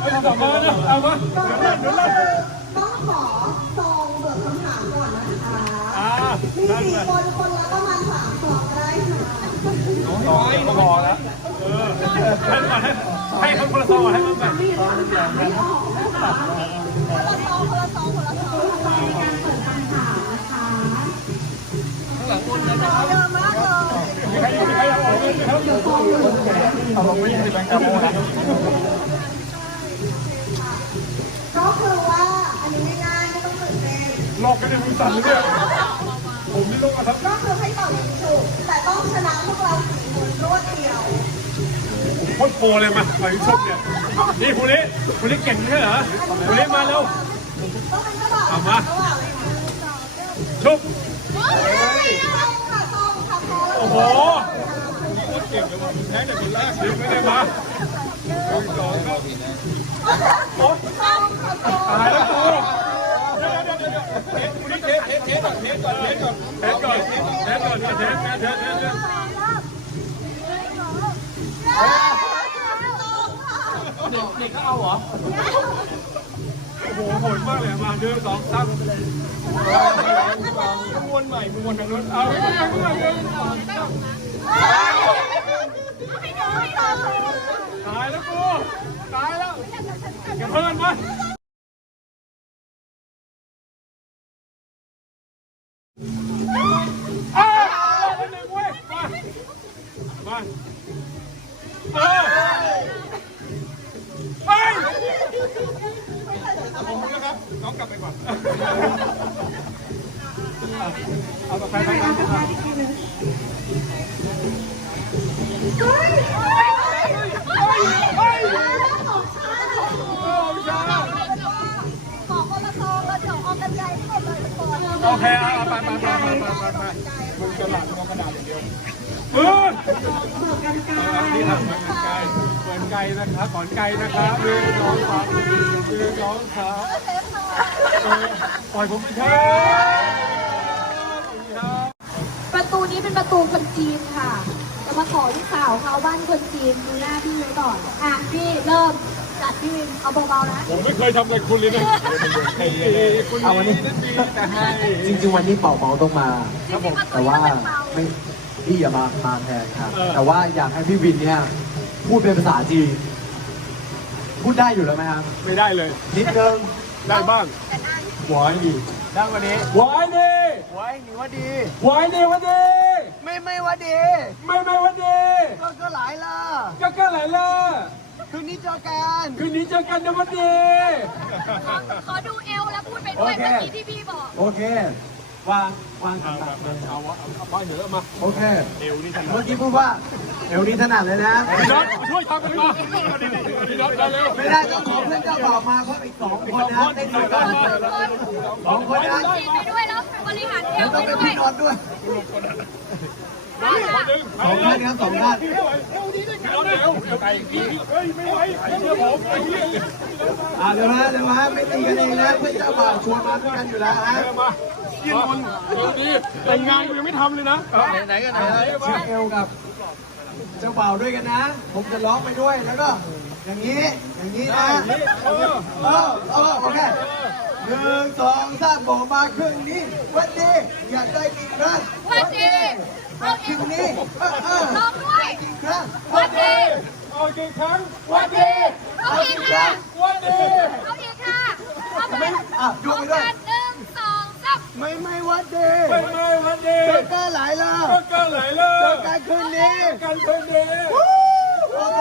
ไม่ต้องกลับมานะเอามาเดี๋ยวเล่นเดี๋ยวเล่นต้องขอซองเบิกคำถามก่อนนะคะอ่ามีสี่คนคนละประมาณสามซองได้ค่ะสองก็พอแล้วเออให้ก่อนให้ให้คนคนละซองก่อนให้มันไปไม่ออกนะคะคนละซองคนละซองคนละซองในการเปิดคำถามนะคะข้างหลังคนเลยนะคะเยอะมากเลย มีใครมีใครอยากบอกเลยครับเอาลงไม่ใช่แบงค์กาโมนะ ลอกกันในมือสั่นเลยเนี่ยผมนี่ลงอะครับก็คือให้ต่อยิงฉุกแต่ต้องชนะพวกเราสี่คนรวดเดียวโคตรโปรเลยมาไปชมเนี่ยนี่คุณนี้คุณนี้เก่งใช่เหรอคุณนี้มาเร็วต้องเป็นกระบอกเอามาระหว่างชุบเฮ้ยต้องค่ะต้องค่ะพอแล้วโอ้โหเก่งเลยว่ะแพ้แต่คนแรกดึงไม่ได้มาสองก็โอ้ต้องค่ะต้องตายแล้วกู เด็กก็เอาเหรอ โอ้โหโหดมากเลยมาเดินสองตั้งมวนใหม่มวนทางนู้นเอาไม่ได้ไม่ได้เลยตายแล้วกูตายแล้วเก็บเพื่อนไป เอาต่อไปไปไปโอ้ยาขอคนละซองแล้วเดียวเอากันไกลที่หมดเลาไปไปไปไปไปไปมึงจะหลับมองกระดาษอย่างเดียวเออนี่ทำเหมือนไก่เหมือนไก่นะครับก่อนไก่นะครับหนึ่งสองสามหนึ่งสองสาปล่อยผมไปเถอะประตู นี้เป็นประตูคนจีนค่ะ จะมาขอลูกสาวเขาบ้านคนจีนดูหน้าพี่ไว้ก่อน อะพี่เริ่มจัดพี่วินเอาเบาๆนะผมไม่เคยทำอะไรคุณเลยนะคุณเอาวันนี้แต่ให้จริงๆวันนี้เป่าเป่าต้องมาครับผมแต่ว่าไม่พี่อย่ามามาแทนครับ แต่ว่าอยากให้พี่วินเนี่ยพูดเป็นภาษาจีน พูดได้อยู่แล้วไหมครับ ไม่ได้เลย นิดนึงได้บ้างหวายดี ดังกว่านี้หวายดีไว้หนีว่าดีหวายดีวันดีไม่ไม่ว่าดี ไม่ไม่วันดีก็ก็หลายล่ะ ก็ก็ไหลล่ะคืนนี้เจอกันคืนนี้เจอกันนะวันดี ขอดูเอวแล้วพูดไปด้วยเมื่อกี้ที่พี่บอกโอเควางวางต่างๆเลยเอาเอาเอาไปเหนือมาโอเค เอวนี่ถนัดเมื่อกี้พูดว่าเอวนี้ถนัดเลยนะ พี่น็อตมาช่วยทำกันก่อนี่น็อตมาเร็วไม่ได้ต้องขอเพื่อนเจ้าบ่าวมาเพราะอีกสองคนนะได้ดูกันสองคนนะไปด้วยแล้วบริหารเอแล้ววต้ไปองเป็นด้วยพี่นอนด้วยคนหนึ่งสองท่านครับสองท่านอตเร็วไก่พี่เฮ้ยไม่ไหวเชื่อผมเหี้ยอ่าเดี๋ยวฮะเดี๋ยวฮะไม่ตีกันเองนะเพื่อนเจ้าบ่าวชวนมาด้วยกันอยู่แล้วฮะยี่ยมมึงเดี๋ยวดีแต่งงานกูยังไม่ทำเลยนะไหนกันไหนเชื่อเอวกับเจ้าบ่าวด้วยกันนะ ผมจะร้องไปด้วยแล้วก็ อย่างนี้ อย่างนี้นะเออเออเออโอเคหนึ่งสองสามบอกมาครึ่งนี้ วันนี้อยากได้กี่ครั้งวันดีเอาครึ่งนี้ลองด้วยกี่ครั้งวันดีเอากี่ครั้งวันดีเอาอีกค่ะวันดีเอาอีกค่ะเอาไปอะยกไปด้วยหนึ่งสองสามไม่ไม่ว่าดีไม่ไม่วันดีเจอกันหลายล่ะก็เกินหลเลเจอกันคืนนี้เจอกันคืนเดียว โอเค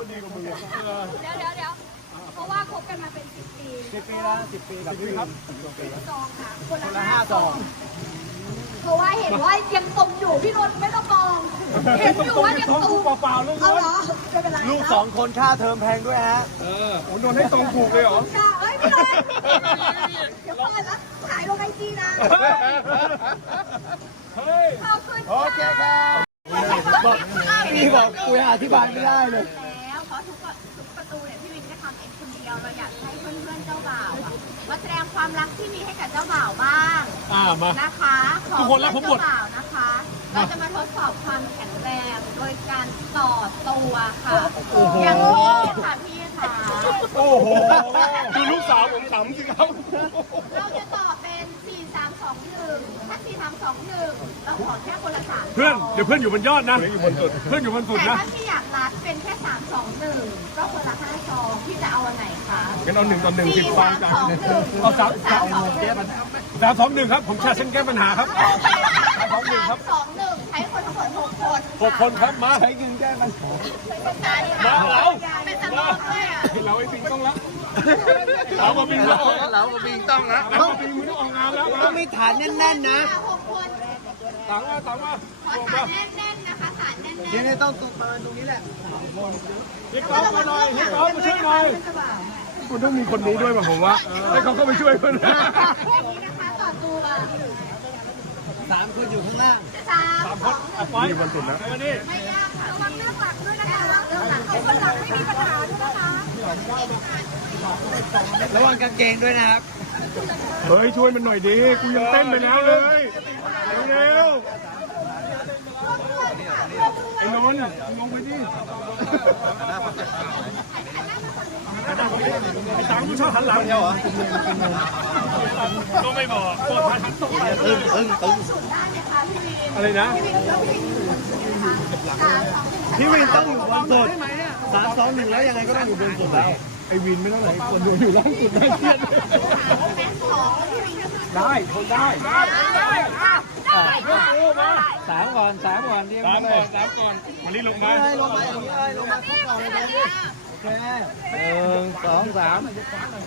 ผมว่าดีกว่ามึงอะเดี๋ยวเดี๋ยวเดี๋ยวเพราะว่าคบกันมาเป็นสิบปีสิบปีละสิบปีกับพี่ครับซองค่ะคนละละห้าห้าซซอองง เพราะว่าเห็นว่ายังตรงอยู่พี่นนท์ไม่ต้องมองเห็นอยู่ว่ายังตรงเปล่าๆเลยเอาเหรอไม่เป็นไรลูกสองคนค่าเทอมแพงด้วยฮะ เออผมโดนให้ตรงถูกเลยเหรอจ้าเอ้ยไม่เลยเดี๋ยวเปิดแล้วขายลงไอจีนะเฮ้ย ขอบคุณโอเคครับอกพี่บอกกูยังอธิบายไม่ได้เลย แล้วเพราะทุกทุกประตูเนี่ยพี่วินก็ทำเอง คนเดียวเราอยากให้เพื่อนๆเจ้าบ่าวอะมาแสดงความความรักที่มีให้กับเจ้าบ่าวบ้างอ่ามา นะคะขอทุกคนรักผมหมด เจ้าบ่าวนะคะ เราจะมาทดสอบความแข็งแรงโดยการต่อตัวค่ะอย่างนี้ค่ะพี่ค่ะ โอ้โหดูลูกสาวผมขำสิครับ เราจะต่อเป็น4 3 2 1ถ้า4 3 2 1เราขอแค่คนละสามเพื่อนเดี๋ยวเพื่อนอยู่บนยอดนะอยู่บนสุดเพื่อนอยู่บนสุดแต่นะ ถ้าพี่อยากรัดเป็นแค่3 2 1ก็คนละ5ซองพี่จะเอาอันไหนคะงั้นเอาหนึ่งต่อหนึ่งสิบ4ฟอง3จ้ะ2 1เอาสาม3 2 1สามสองหนึ่งครับ ผมแชร์เส้นแก้ปัญหาครับสองหนึ่งครับสองหนึ่งใช้ คนทั้งหมดหกคนหกคนครับมาใช้เงินแก้มันมาเราเป็นสล็อตด้วยอะเราไอ้ปิงต้องละเรามาปิงต้องละเราก็บิงต้องนะเรามาปิงมึงต้องออกงานแล้วมาต้องมีฐานแน่นๆนะหกคนตังมาตังมาขอฐานแน่นๆนะคะฐานแน่นเดี๋ยวนี้ต้องตรงประมาณตรงนี้แหละพี่ก๊อฟมาหน่อยพี่ก๊อฟมาช่วยหน่อยคุณต้องมีคนนี้ด้วยป่ะผมว่าให้เขาเข้าไปช่วยเพื่อนๆอย่างนี้นะคะต่อตัว สามคนอยู่ข้างล่างสามสามคนอะไปบนสุดนะมานี่ไม่ยากค่ะระวังเรื่องหลักด้วยนะคะเรื่องหลักคนหลักไม่มีปัญหาด้วยนะคะระวังกางเกงด้วยนะครับ เฮ้ยช่วยมันหน่อยดิ กูยังเต้นไปแล้วเลย เร็วๆไอ้นนท์ลงไปดิไอ้ ตังกูชอบหันหลังเดียวเหรอก็ไม่บอกตัวทันตกไปตึ้งตึ้งตึ้งสุดได้เลยค่ะพี่วินอะไรนะพี่วินก็พี่วินอยู่นะคะสามสองหนึ่งพี่วินต้องอยู่บนสุดสามสองหนึ่งแล้วยังไงก็ต้องอยู่บนสุดแล้ว ไอ้วินไม่ต้องไหนคนดูอยู่ล่างสุดได้เพี้ยนแม่สองพี่วินก็คือได้คนได้ได้ได้ได้สามก่อนสามก่อนเรียงสามาก่เลอยนสามก่อนวันนี้ลงมาเฮ้ยลงมาอย่างนี้เลยลงมาคุกเข่าเลยนะโอ เคหนึ่งสองสาม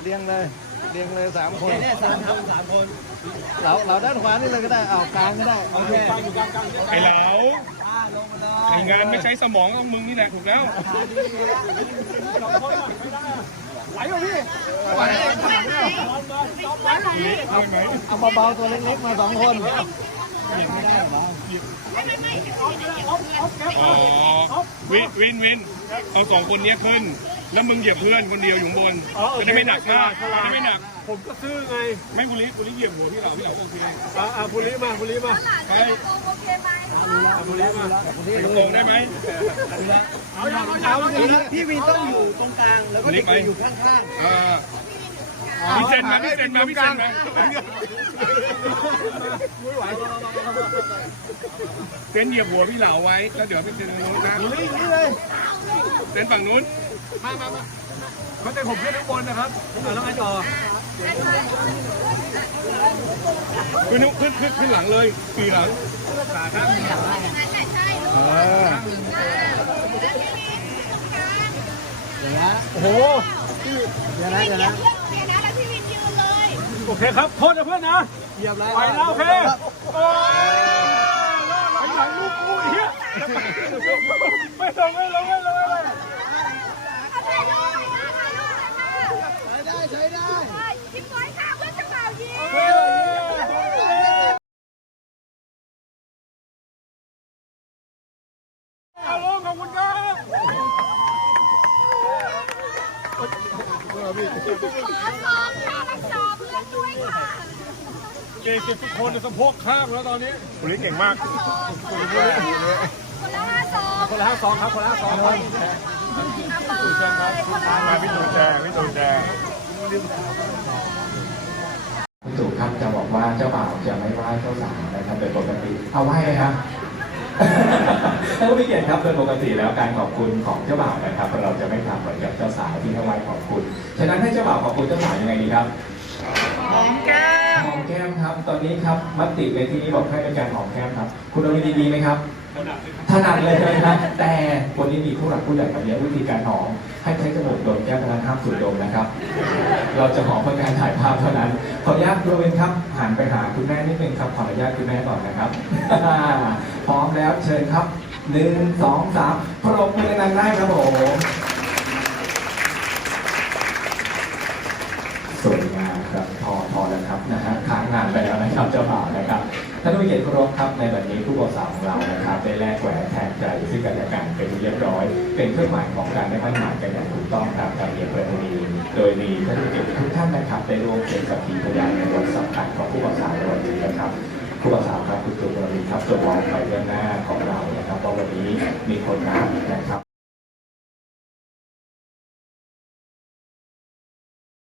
เรียงเลย เรียงเลยสามคนเนี่ยสามทำสามคนเราเราด้านขวานี่เลยก็ได้เอากลางก็ได้โอเคไอ้เหลาอ่าลงมาเลยไอ้งานไม่ใช้สมองต้องมึงนี่แหละถูกแล้วไหวป่ะพี่ไหวไหมเอาเบาๆตัวเล็กๆมาสองคน อ๋อวินวินวินเอาสองคนเนี้ยขึ้น แล้วมึงเหยียบเพื่อนคนเดียวอยู่ข้างบนจะได้ไม่หนักมากจะได้ไม่หนัก ผมก็ซื้อไงไม่บุรีบุรีเหยียบหัวพี่เหลาพี่เหลาโอเคอ่าอ่าบุรีมาบุรีมาไปโอเคไหมบุรีมาโกงได้ไหมเอาเอาเอาพี่วินต้องอยู่ตรงกลางแล้วก็เด็กๆอยู่ข้างเออ พี่เซนมาพี่เซนมาพี่เซนมาเซนเหยียบหัวพี่เหลาไว้แล้วเดี๋ยวพี่เซนตรงนู้นนะๆนี่นี่เลยเซนฝั่งนู้น มามามาเขาจะผมขึ้นข้างบนนะครับแล้วไงต่อขึ้นขึ้นขึ้นขึ้นหลังเลยปีหลังขาข้างใช่เออโอ้โหเดี๋ยวนะเดี๋ยวนะ โอเคครับโทษนะเพื่อนนะเหยียบแล้วไปแล้วโอเคโอ้ยไปหลังลูกกูเฮียไม่ลงไม่ลงไม่ลงไม่ลงถ่ายรูปถ่ายรูปถ่ายรูปใช้ได้ใช้ได้พี่ปอยค่ะเพื่อนจะเป่ายิงเอาลงขอบคุณครับขอสองค่ะมาสอบ เพื่อนด้วยค่ะเก่งทุกคนสะโพกข้างแล้วตอนนี้คนนี้เก่งมากคนละห้าสองคนละห้าซองครับคนละห้าซองครับน้ำบอยคนละมาพี่ตูนแจงพี่ตูนแจงคุณตู่ครับจะบอกว่าเจ้าบ่าวจะไม่ไหว้เจ้าสาวนะครับโดยปกติเอาไหว้ไหมครับท่านผู้มีเกียรติครับโดยปกติแล้วการขอบคุณของเจ้าบ่าวนะครับ เราจะไม่ทำเหมือนกับเจ้าสาวที่ต้องไหว้ขอบคุณ ฉะนั้นให้เจ้าบ่าวขอบคุณเจ้าสาวยังไงดีครับ หอมแก้มหอมแก้มครับ ตอนนี้ครับมติในที่นี้บอกให้เป็นการหอมแก้มครับ คุณเอาดีดีๆไหมครับถนัดเลยนะครับ แต่วันนี้มีผู้หลักผู้ใหญ่มาเรียนวิธีการหอม ให้ใช้จมูกดมแก้มพนันห้ามสูดดมนะครับ เราจะหอมเพื่อการถ่ายภาพเท่านั้น ขออนุญาตโรเวนครับหันไปหาคุณแม่นิดนึงครับ ขออนุญาตคุณแม่ก่อนนะครับ พร้อมแล้วเชิญครับหนึ่งสองสามปรบมือดังๆได้ครับผม ท่านผู้เกียรนร้องครับในแบบนี้ผู้บ่าวสาวของเรานะครับได้แลกแหวนแทนใจซึ่งกันและกันเป็นเรียบร้อย เป็นเครื่องหมายของการได้มั่นหมายกันอย่างถูกต้องตามการเรียนประเพณีโดยมีท่านผู้เกียรติทุกท่านนะครับได้ร่วมเป็นสักขีพยานในวันสำคัญของผู้บ่าวสาวในวันนี้นะครับผู้บ่าวสาวครับคุณตูกบรีครับส่วนงไปเรื่องหน้าของเรานะครับเพราะวันนี้มีคนมานะครับ